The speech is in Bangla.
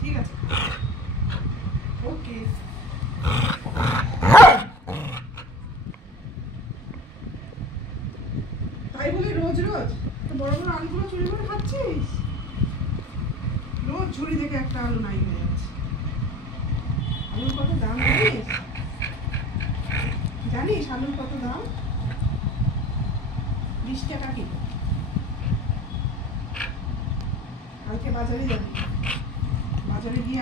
ঠিক আছে, ওকে। তাই বলে রোজ রোজ তো বড় বড় আলুগুলো চুরি করে খাচ্ছিস? রোজ ঝুড়ি থেকে একটা আলু নাই হয়ে যাচ্ছে। আলুর কত দাম জানিস? জানিস আলুর কত দাম? 20 টাকা কিলো। কালকে বাজারে যাবি, বাজারে গিয়ে